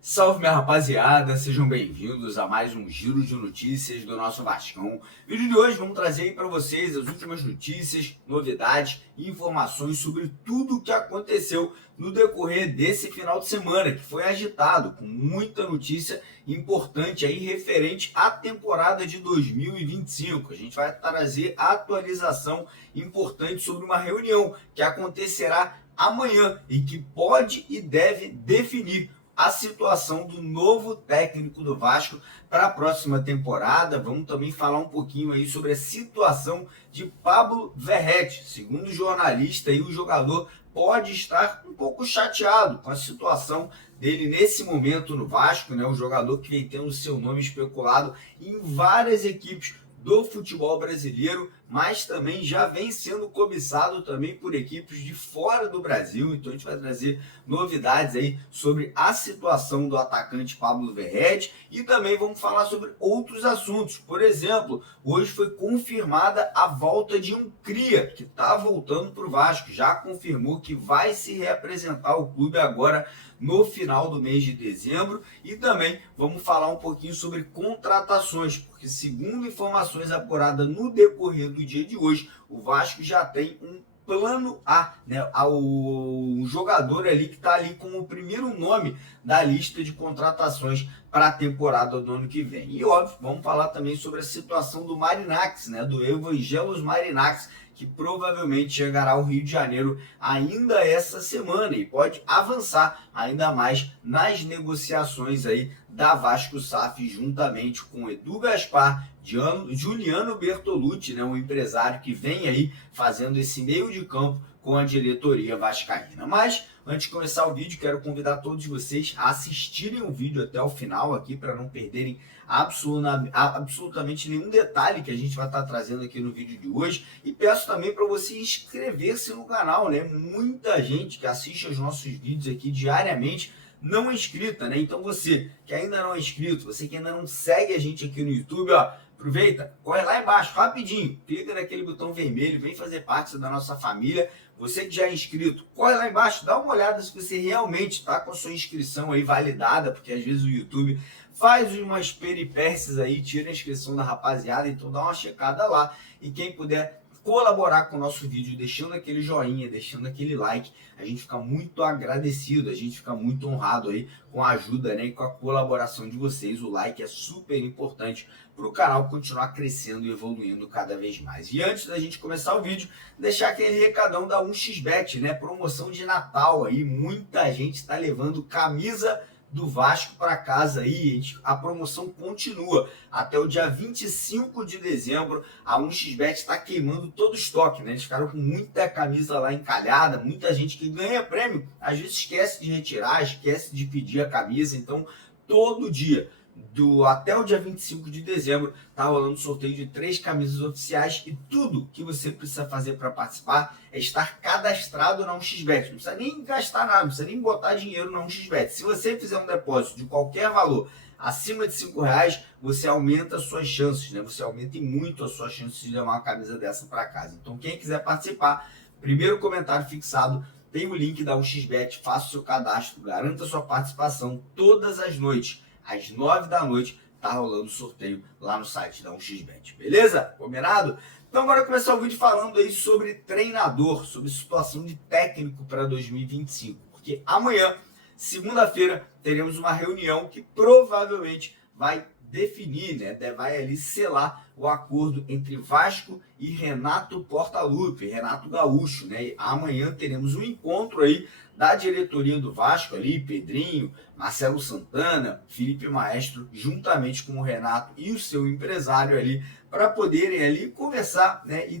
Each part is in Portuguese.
Salve, minha rapaziada, sejam bem-vindos a mais um giro de notícias do nosso Vascão. No vídeo de hoje vamos trazer aí para vocês as últimas notícias, novidades e informações sobre tudo o que aconteceu no decorrer desse final de semana, que foi agitado, com muita notícia importante aí referente à temporada de 2025. A gente vai trazer atualização importante sobre uma reunião que acontecerá amanhã e que pode e deve definir a situação do novo técnico do Vasco para a próxima temporada. Vamos também falar um pouquinho aí sobre a situação de Pablo Verrete. Segundo o jornalista, aí, o jogador pode estar um pouco chateado com a situação dele nesse momento no Vasco, né? Um jogador que vem tendo seu nome especulado em várias equipes do futebol brasileiro, mas também já vem sendo cobiçado também por equipes de fora do Brasil. Então a gente vai trazer novidades aí sobre a situação do atacante Pablo Verrete e também vamos falar sobre outros assuntos. Por exemplo, hoje foi confirmada a volta de um cria que está voltando para o Vasco, já confirmou que vai se reapresentar ao clube agora no final do mês de dezembro, e também vamos falar um pouquinho sobre contratações, porque segundo informações apuradas no decorrer do dia de hoje, o Vasco já tem um plano A, né? O jogador ali que está ali como o primeiro nome da lista de contratações para a temporada do ano que vem. E óbvio, vamos falar também sobre a situação do Marinakis, né? Do Evangelos Marinakis, que provavelmente chegará ao Rio de Janeiro ainda essa semana e pode avançar ainda mais nas negociações aí da Vasco SAF, juntamente com Edu Gaspar, Juliano Bertolucci, né, um empresário que vem aí fazendo esse meio de campo com a diretoria vascaína. Mas, antes de começar o vídeo, quero convidar todos vocês a assistirem o vídeo até o final aqui, para não perderem absolutamente nenhum detalhe que a gente vai estar trazendo aqui no vídeo de hoje. E peço também para você inscrever-se no canal, né? Muita gente que assiste aos nossos vídeos aqui diariamente não é inscrita, né? Então você que ainda não é inscrito, você que ainda não segue a gente aqui no YouTube, ó, aproveita, corre lá embaixo, rapidinho, clica naquele botão vermelho, vem fazer parte da nossa família. Você que já é inscrito, corre lá embaixo, dá uma olhada se você realmente está com a sua inscrição aí validada, porque às vezes o YouTube faz umas peripécias aí, tira a inscrição da rapaziada, então dá uma checada lá. E quem puder colaborar com o nosso vídeo, deixando aquele joinha, deixando aquele like, a gente fica muito agradecido, a gente fica muito honrado aí com a ajuda, né, e com a colaboração de vocês. O like é super importante para o canal continuar crescendo e evoluindo cada vez mais. E antes da gente começar o vídeo, deixar aquele recadão da 1xBet, né, promoção de Natal aí, muita gente está levando camisa do Vasco para casa aí. A promoção continua até o dia 25 de dezembro. A 1xBet está queimando todo o estoque, né? Eles ficaram com muita camisa lá encalhada, muita gente que ganha prêmio, às vezes esquece de retirar, esquece de pedir a camisa. Então, todo dia, até o dia 25 de dezembro, tá rolando sorteio de 3 camisas oficiais, e tudo que você precisa fazer para participar é estar cadastrado na 1xBet. Não precisa nem gastar nada, não precisa nem botar dinheiro na 1xBet. Se você fizer um depósito de qualquer valor acima de R$5, você aumenta as suas chances, né? Você aumenta muito as suas chances de levar uma camisa dessa para casa. Então, quem quiser participar, primeiro comentário fixado tem o link da 1xBet, faça o seu cadastro, garanta sua participação. Todas as noites, às 9 da noite, tá rolando sorteio lá no site da 1xBet, beleza? Combinado? Então agora começar o vídeo falando aí sobre treinador, sobre situação de técnico para 2025, porque amanhã, segunda-feira, teremos uma reunião que provavelmente vai definir, né, vai ali selar o acordo entre Vasco e Renato Portaluppi, Renato Gaúcho, né? E amanhã teremos um encontro aí da diretoria do Vasco ali, Pedrinho, Marcelo Santana, Felipe Maestro, juntamente com o Renato e o seu empresário ali, para poderem ali conversar, né, e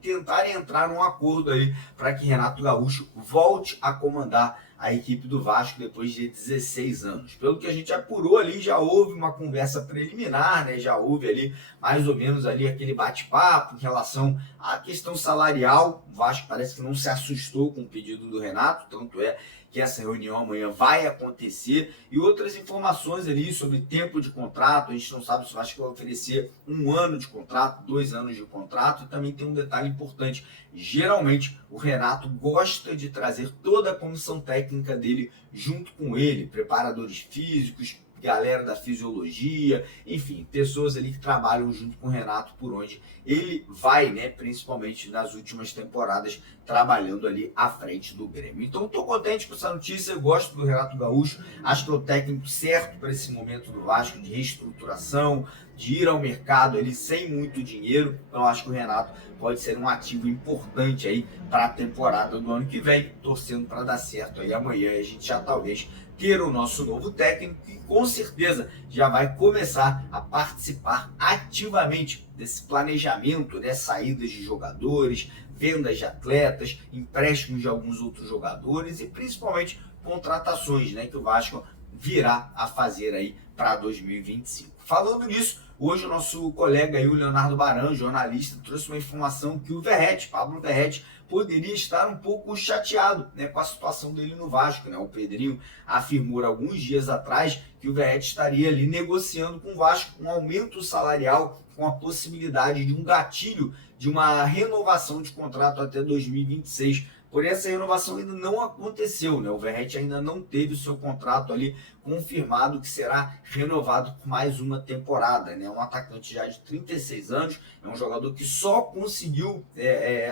tentar entrar num acordo aí para que Renato Gaúcho volte a comandar a equipe do Vasco depois de 16 anos. Pelo que a gente apurou ali, já houve uma conversa preliminar, né? Já houve ali mais ou menos ali aquele bate-papo em relação à questão salarial. O Vasco parece que não se assustou com o pedido do Renato, tanto é que essa reunião amanhã vai acontecer, e outras informações ali sobre tempo de contrato. A gente não sabe se o Vasco vai oferecer 1 ano de contrato, 2 anos de contrato, e também tem um detalhe importante: geralmente o Renato gosta de trazer toda a comissão técnica dele junto com ele, preparadores físicos, galera da fisiologia, enfim, pessoas ali que trabalham junto com o Renato por onde ele vai, né, principalmente nas últimas temporadas, trabalhando ali à frente do Grêmio. Então estou contente com essa notícia, eu gosto do Renato Gaúcho, acho que é o técnico certo para esse momento do Vasco de reestruturação, de ir ao mercado ali sem muito dinheiro. Então acho que o Renato pode ser um ativo importante aí para a temporada do ano que vem, torcendo para dar certo aí amanhã, e a gente já talvez ter o nosso novo técnico, que com certeza já vai começar a participar ativamente desse planejamento, né? Saídas de jogadores, vendas de atletas, empréstimos de alguns outros jogadores e principalmente contratações, né? Que o Vasco virá a fazer aí para 2025. Falando nisso, hoje o nosso colega aí, o Leonardo Baran, jornalista, trouxe uma informação que o Verratti, Pablo Verratti, poderia estar um pouco chateado, né, com a situação dele no Vasco, né? O Pedrinho afirmou alguns dias atrás que o Verratti estaria ali negociando com o Vasco um aumento salarial, com a possibilidade de um gatilho de uma renovação de contrato até 2026. Porém, essa renovação ainda não aconteceu, né? O Verratti ainda não teve o seu contrato ali confirmado que será renovado por mais uma temporada, né? Um atacante já de 36 anos, é um jogador que só conseguiu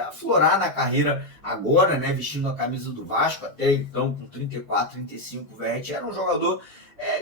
aflorar na carreira agora, né? Vestindo a camisa do Vasco. Até então, com 34, 35, o Verratti era um jogador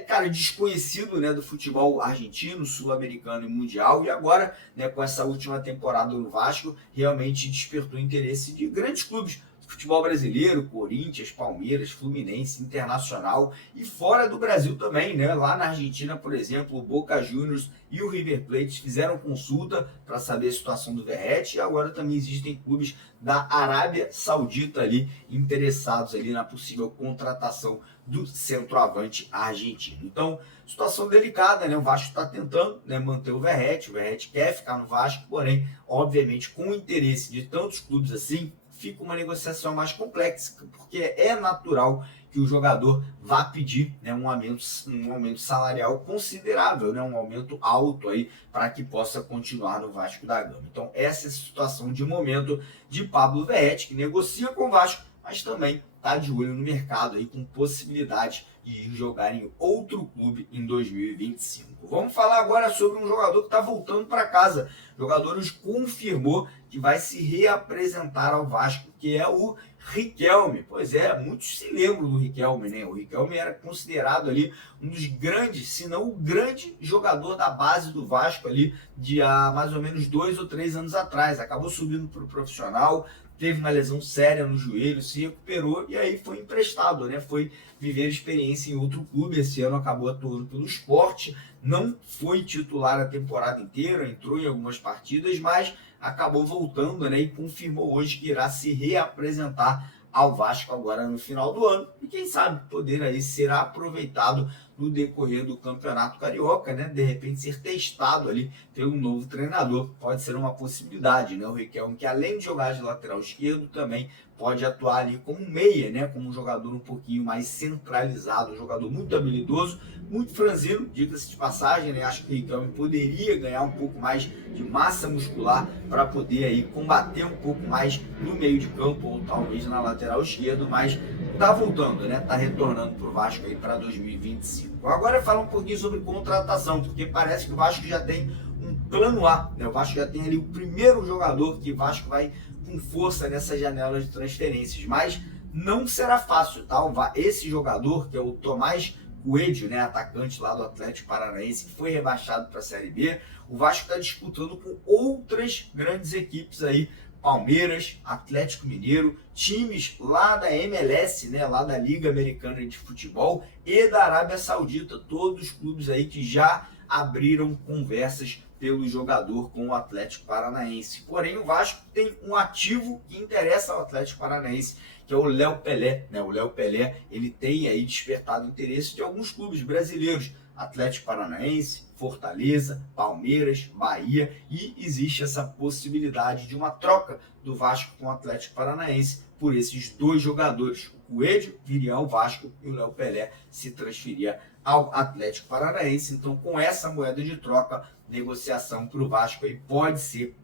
cara, desconhecido, né, do futebol argentino, sul-americano e mundial, e agora, né, com essa última temporada no Vasco, realmente despertou interesse de grandes clubes do futebol brasileiro, Corinthians, Palmeiras, Fluminense, Internacional e fora do Brasil também, né? Lá na Argentina, por exemplo, o Boca Juniors e o River Plate fizeram consulta para saber a situação do Verratti, e agora também existem clubes da Arábia Saudita ali interessados ali na possível contratação do centroavante argentino. Então, situação delicada, né? O Vasco está tentando, né, manter o Verratti quer ficar no Vasco, porém, obviamente, com o interesse de tantos clubes assim, fica uma negociação mais complexa, porque é natural que o jogador vá pedir, né, um aumento salarial considerável, né, um aumento alto aí para que possa continuar no Vasco da Gama. Então essa é a situação de momento de Pablo Verratti, que negocia com o Vasco, mas também está de olho no mercado aí, com possibilidade de ir jogar em outro clube em 2025. Vamos falar agora sobre um jogador que está voltando para casa. O jogador nos confirmou que vai se reapresentar ao Vasco, que é o Riquelme. Pois é, muitos se lembram do Riquelme, né? O Riquelme era considerado ali um dos grandes, se não o grande jogador da base do Vasco ali de há mais ou menos 2 ou 3 anos atrás. Acabou subindo para o profissional, teve uma lesão séria no joelho, se recuperou e aí foi emprestado, né? Foi viver experiência em outro clube. Esse ano acabou atuando pelo Sport, não foi titular a temporada inteira, entrou em algumas partidas, mas acabou voltando, né? E confirmou hoje que irá se reapresentar ao Vasco agora no final do ano e quem sabe poder aí ser aproveitado no decorrer do Campeonato Carioca, né? De repente ser testado ali pelo novo treinador, pode ser uma possibilidade, né? O Riquelme, que além de jogar de lateral esquerdo, também pode atuar ali como meia, né? Como um jogador um pouquinho mais centralizado, um jogador muito habilidoso, muito franzino, diga-se de passagem, né? Acho que o Riquelme poderia ganhar um pouco mais de massa muscular para poder aí combater um pouco mais no meio de campo ou talvez na lateral esquerda, mas tá voltando, né? Tá retornando pro Vasco aí para 2025. Agora fala um pouquinho sobre contratação, porque parece que o Vasco já tem um plano A, né? O Vasco já tem ali o primeiro jogador que o Vasco vai com força nessa janela de transferências, mas não será fácil, tá? Esse jogador, que é o Tomás Coelho, né, atacante lá do Atlético Paranaense, que foi rebaixado para a Série B, o Vasco está disputando com outras grandes equipes aí, Palmeiras, Atlético Mineiro, times lá da MLS, né, lá da Liga Americana de Futebol e da Arábia Saudita, todos os clubes aí que já abriram conversas pelo jogador com o Atlético Paranaense. Porém, o Vasco tem um ativo que interessa ao Atlético Paranaense, que é o Léo Pelé, né? O Léo Pelé, ele tem aí despertado o interesse de alguns clubes brasileiros, Atlético Paranaense, Fortaleza, Palmeiras, Bahia, e existe essa possibilidade de uma troca do Vasco com o Atlético Paranaense por esses dois jogadores. O Coelho viria ao Vasco e o Léo Pelé se transferia ao Atlético Paranaense. Então, com essa moeda de troca, negociação para o Vasco aí pode ser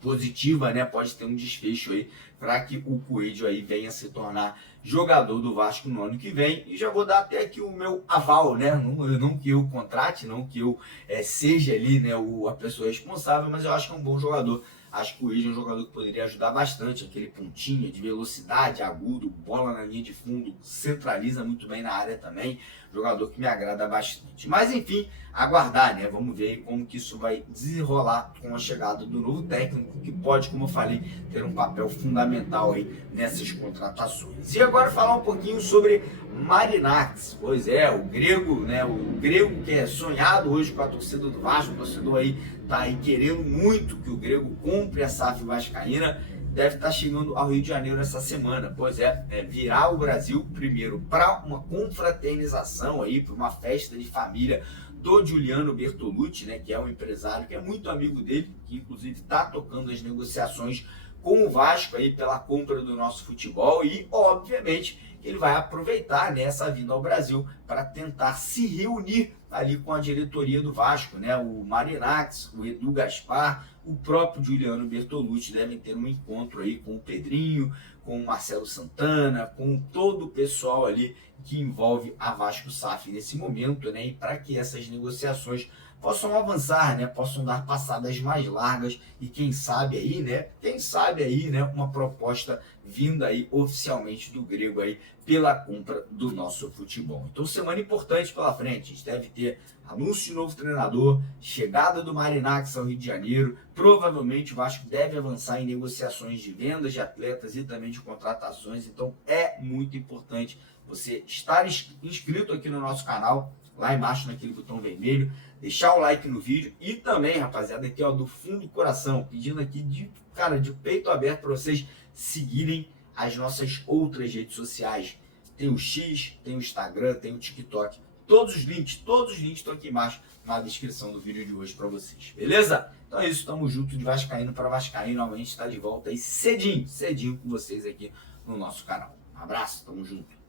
positiva, né? Pode ter um desfecho aí para que o Coelho aí venha se tornar jogador do Vasco no ano que vem. E já vou dar até aqui o meu aval, né? Não que eu contrate, não que eu seja ali, né, a pessoa responsável, mas eu acho que é um bom jogador. Acho que o Coelho é um jogador que poderia ajudar bastante, aquele pontinha de velocidade, agudo, bola na linha de fundo, centraliza muito bem na área também, jogador que me agrada bastante. Mas enfim, aguardar, né? Vamos ver como que isso vai desenrolar com a chegada do novo técnico, que pode, como eu falei, ter um papel fundamental aí nessas contratações. E agora falar um pouquinho sobre Marinakis. Pois é, o grego, né? O grego que é sonhado hoje com a torcida do Vasco, o torcedor aí tá aí querendo muito que o grego compre a SAF vascaína, deve estar chegando ao Rio de Janeiro essa semana. Pois é, virar o Brasil primeiro para uma confraternização aí, para uma festa de família do Giuliano Bertolucci, né, que é um empresário que é muito amigo dele, que inclusive está tocando as negociações com o Vasco aí pela compra do nosso futebol, e obviamente ele vai aproveitar, né, essa vinda ao Brasil para tentar se reunir ali com a diretoria do Vasco, né? O Marinakis, o Edu Gaspar, o próprio Giuliano Bertolucci devem ter um encontro aí com o Pedrinho, com o Marcelo Santana, com todo o pessoal ali que envolve a Vasco SAF nesse momento, né? E para que essas negociações possam avançar, né? Possam dar passadas mais largas e quem sabe aí, né? Uma proposta vinda aí oficialmente do grego aí pela compra do nosso futebol. Então, semana importante pela frente. A gente deve ter anúncio de novo treinador, chegada do Marinakis ao Rio de Janeiro. Provavelmente o Vasco deve avançar em negociações de vendas de atletas e também de contratações. Então, é muito importante você estar inscrito aqui no nosso canal, lá embaixo naquele botão vermelho, deixar o like no vídeo e também, rapaziada, aqui ó, do fundo do coração, pedindo aqui de peito aberto para vocês seguirem as nossas outras redes sociais. Tem o X, tem o Instagram, tem o TikTok. Todos os links estão aqui embaixo na descrição do vídeo de hoje para vocês, beleza? Então é isso, tamo junto de Vascaíno para Vascaíno. Amanhã a gente está de volta aí cedinho com vocês aqui no nosso canal. Um abraço, tamo junto.